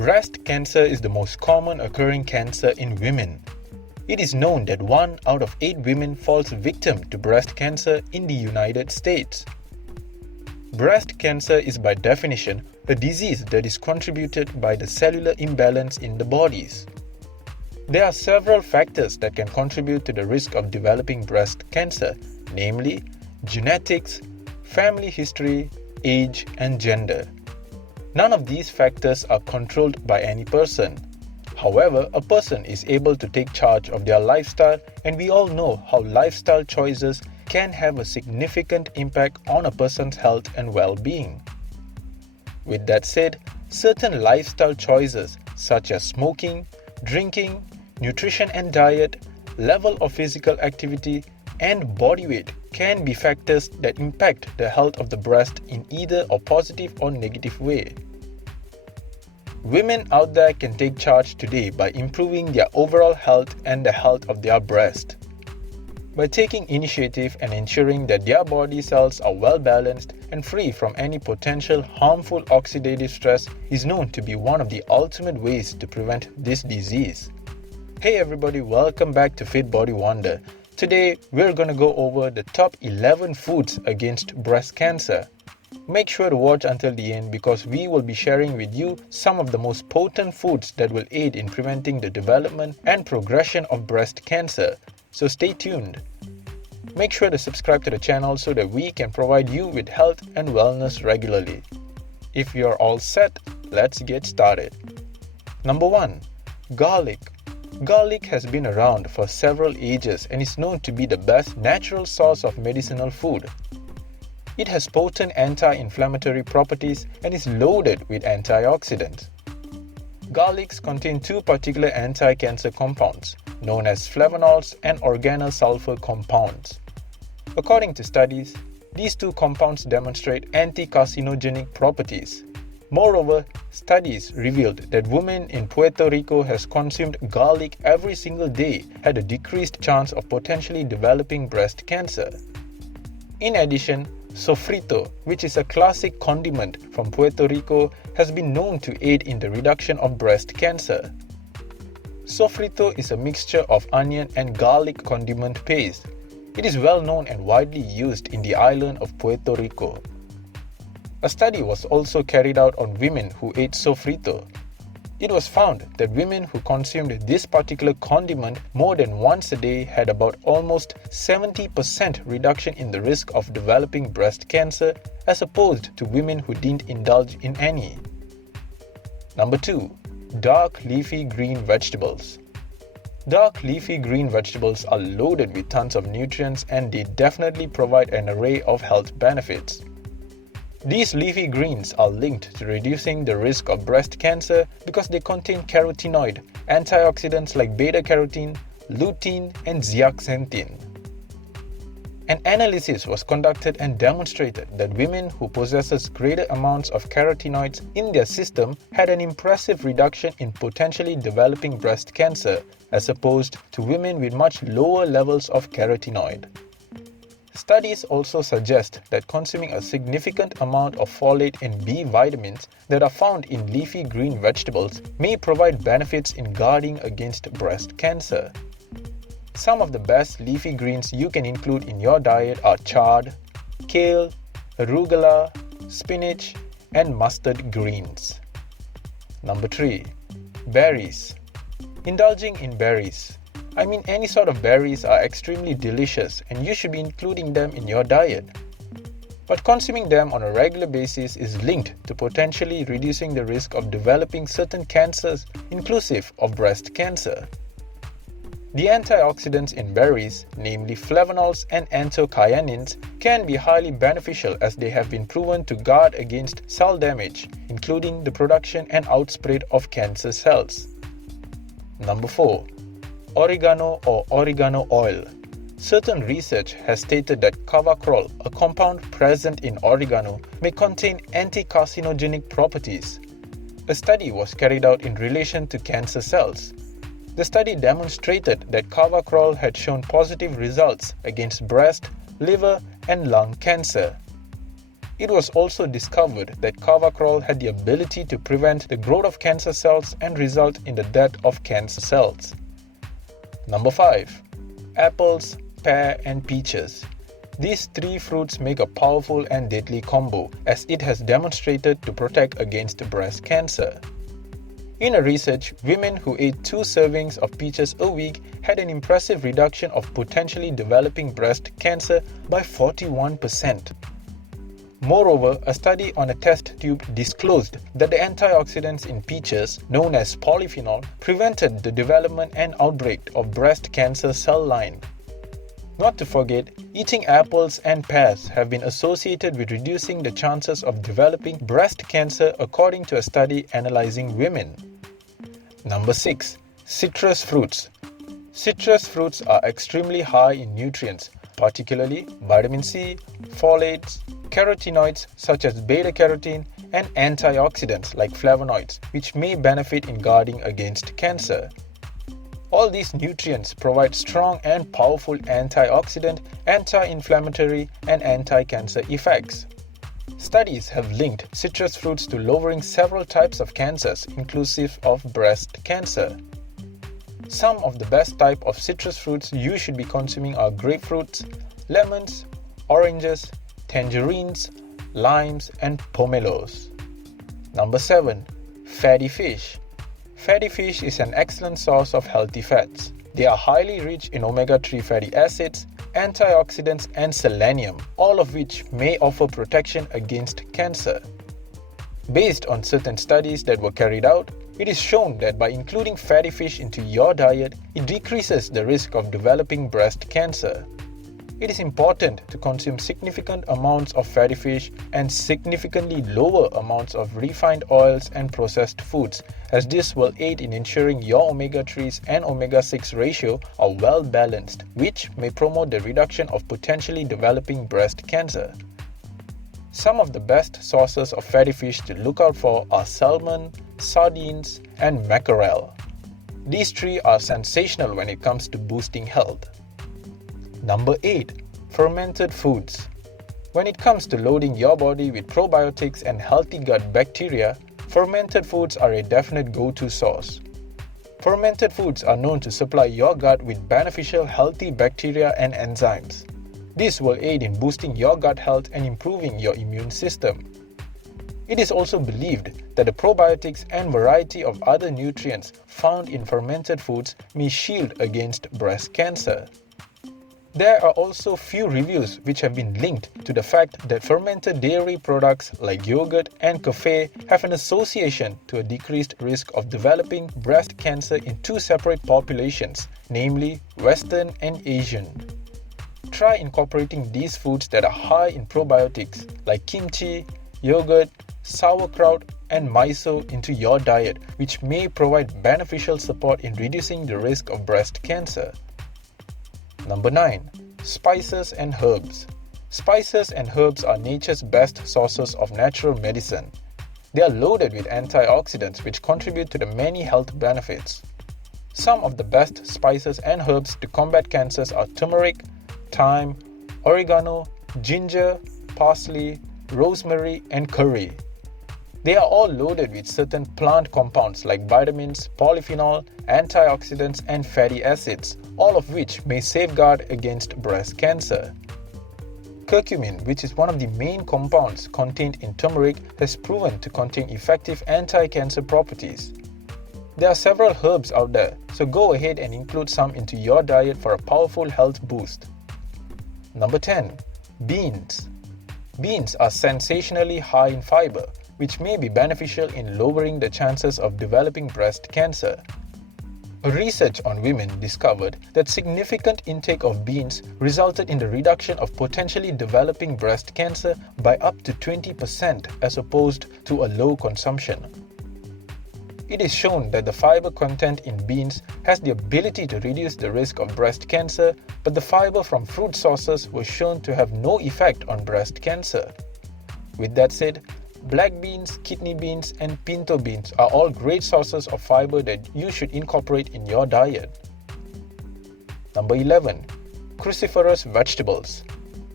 Breast cancer is the most common occurring cancer in women. It is known that 1 out of 8 women falls victim to breast cancer in the United States. Breast cancer is by definition a disease that is contributed by the cellular imbalance in the bodies. There are several factors that can contribute to the risk of developing breast cancer, namely genetics, family history, age, and gender. None of these factors are controlled by any person. However, a person is able to take charge of their lifestyle, and we all know how lifestyle choices can have a significant impact on a person's health and well-being. With that said, certain lifestyle choices such as smoking, drinking, nutrition and diet, level of physical activity, and body weight can be factors that impact the health of the breast in either a positive or negative way. Women out there can take charge today by improving their overall health and the health of their breast. By taking initiative and ensuring that their body cells are well balanced and free from any potential harmful oxidative stress is known to be one of the ultimate ways to prevent this disease. Hey everybody, welcome back to Fit Body Wonder. Today, we're going to go over the top 11 foods against breast cancer. Make sure to watch until the end because we will be sharing with you some of the most potent foods that will aid in preventing the development and progression of breast cancer. So stay tuned. Make sure to subscribe to the channel so that we can provide you with health and wellness regularly. If you're all set, let's get started. Number 1. Garlic. Garlic has been around for several ages and is known to be the best natural source of medicinal food. It has potent anti-inflammatory properties and is loaded with antioxidants. Garlics contain 2 particular anti-cancer compounds, known as flavonols and organosulfur compounds. According to studies, these 2 compounds demonstrate anti-carcinogenic properties. Moreover, studies revealed that women in Puerto Rico has consumed garlic every single day had a decreased chance of potentially developing breast cancer. In addition, sofrito, which is a classic condiment from Puerto Rico, has been known to aid in the reduction of breast cancer. Sofrito is a mixture of onion and garlic condiment paste. It is well known and widely used in the island of Puerto Rico. A study was also carried out on women who ate sofrito. It was found that women who consumed this particular condiment more than once a day had about almost 70% reduction in the risk of developing breast cancer as opposed to women who didn't indulge in any. Number 2. Dark leafy green vegetables. Dark leafy green vegetables are loaded with tons of nutrients and they definitely provide an array of health benefits. These leafy greens are linked to reducing the risk of breast cancer because they contain carotenoid, antioxidants like beta-carotene, lutein, and zeaxanthin. An analysis was conducted and demonstrated that women who possess greater amounts of carotenoids in their system had an impressive reduction in potentially developing breast cancer as opposed to women with much lower levels of carotenoid. Studies also suggest that consuming a significant amount of folate and B vitamins that are found in leafy green vegetables may provide benefits in guarding against breast cancer. Some of the best leafy greens you can include in your diet are chard, kale, arugula, spinach, and mustard greens. Number 3. Berries. Indulging in berries. Any sort of berries are extremely delicious and you should be including them in your diet. But consuming them on a regular basis is linked to potentially reducing the risk of developing certain cancers, inclusive of breast cancer. The antioxidants in berries, namely flavonols and anthocyanins, can be highly beneficial as they have been proven to guard against cell damage, including the production and outspread of cancer cells. Number 4. Oregano or oregano oil. Certain research has stated that carvacrol, a compound present in oregano, may contain anti-carcinogenic properties. A study was carried out in relation to cancer cells. The study demonstrated that carvacrol had shown positive results against breast, liver, and lung cancer. It was also discovered that carvacrol had the ability to prevent the growth of cancer cells and result in the death of cancer cells. Number 5. Apples, pear and peaches. These three fruits make a powerful and deadly combo, as it has demonstrated to protect against breast cancer. In a research, women who ate 2 servings of peaches a week had an impressive reduction of potentially developing breast cancer by 41%. Moreover, a study on a test tube disclosed that the antioxidants in peaches, known as polyphenol, prevented the development and outbreak of breast cancer cell line. Not to forget, eating apples and pears have been associated with reducing the chances of developing breast cancer according to a study analyzing women. Number 6. Citrus fruits. Citrus fruits are extremely high in nutrients, particularly vitamin C, folates, carotenoids such as beta-carotene, and antioxidants like flavonoids, which may benefit in guarding against cancer. All these nutrients provide strong and powerful antioxidant, anti-inflammatory, and anti-cancer effects. Studies have linked citrus fruits to lowering several types of cancers, inclusive of breast cancer. Some of the best type of citrus fruits you should be consuming are grapefruits, lemons, oranges, tangerines, limes, and pomelos. Number 7. Fatty fish. Fatty fish is an excellent source of healthy fats. They are highly rich in omega-3 fatty acids, antioxidants, and selenium, all of which may offer protection against cancer. Based on certain studies that were carried out, it is shown that by including fatty fish into your diet, it decreases the risk of developing breast cancer. It is important to consume significant amounts of fatty fish and significantly lower amounts of refined oils and processed foods, as this will aid in ensuring your omega-3s and omega-6 ratio are well balanced, which may promote the reduction of potentially developing breast cancer. Some of the best sources of fatty fish to look out for are salmon, sardines, and mackerel. These three are sensational when it comes to boosting health. Number 8. Fermented foods. When it comes to loading your body with probiotics and healthy gut bacteria, fermented foods are a definite go-to source. Fermented foods are known to supply your gut with beneficial healthy bacteria and enzymes. This will aid in boosting your gut health and improving your immune system. It is also believed that the probiotics and variety of other nutrients found in fermented foods may shield against breast cancer. There are also few reviews which have been linked to the fact that fermented dairy products like yogurt and coffee have an association to a decreased risk of developing breast cancer in 2 separate populations, namely Western and Asian. Try incorporating these foods that are high in probiotics like kimchi, yogurt, sauerkraut, and miso into your diet, which may provide beneficial support in reducing the risk of breast cancer. Number 9. Spices and herbs. Spices and herbs are nature's best sources of natural medicine. They are loaded with antioxidants which contribute to the many health benefits. Some of the best spices and herbs to combat cancers are turmeric, thyme, oregano, ginger, parsley, rosemary, and curry. They are all loaded with certain plant compounds like vitamins, polyphenol, antioxidants, and fatty acids, all of which may safeguard against breast cancer. Curcumin, which is one of the main compounds contained in turmeric, has proven to contain effective anti-cancer properties. There are several herbs out there, so go ahead and include some into your diet for a powerful health boost. Number 10. Beans. Beans are sensationally high in fiber, which may be beneficial in lowering the chances of developing breast cancer. A research on women discovered that significant intake of beans resulted in the reduction of potentially developing breast cancer by up to 20% as opposed to a low consumption. It is shown that the fiber content in beans has the ability to reduce the risk of breast cancer, but the fiber from fruit sources was shown to have no effect on breast cancer. With that said, black beans, kidney beans, and pinto beans are all great sources of fiber that you should incorporate in your diet. Number 11. Cruciferous vegetables.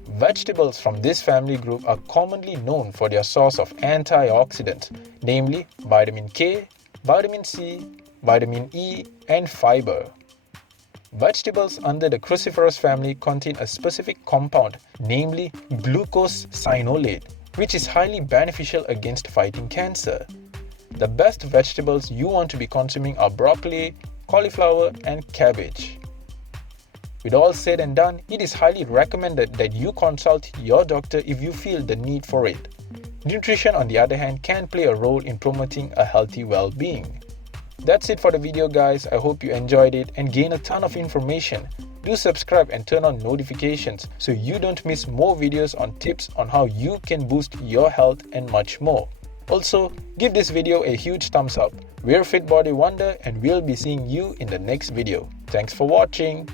Vegetables from this family group are commonly known for their source of antioxidants, namely vitamin K, vitamin C, vitamin E, and fiber. Vegetables under the Cruciferous family contain a specific compound, namely glucosinolate, which is highly beneficial against fighting cancer. The best vegetables you want to be consuming are broccoli, cauliflower, and cabbage. With all said and done, it is highly recommended that you consult your doctor if you feel the need for it. Nutrition, on the other hand, can play a role in promoting a healthy well-being. That's it for the video, guys. I hope you enjoyed it and gained a ton of information. Do subscribe and turn on notifications so you don't miss more videos on tips on how you can boost your health and much more. Also, give this video a huge thumbs up. We're Fit Body Wonder and we'll be seeing you in the next video. Thanks for watching.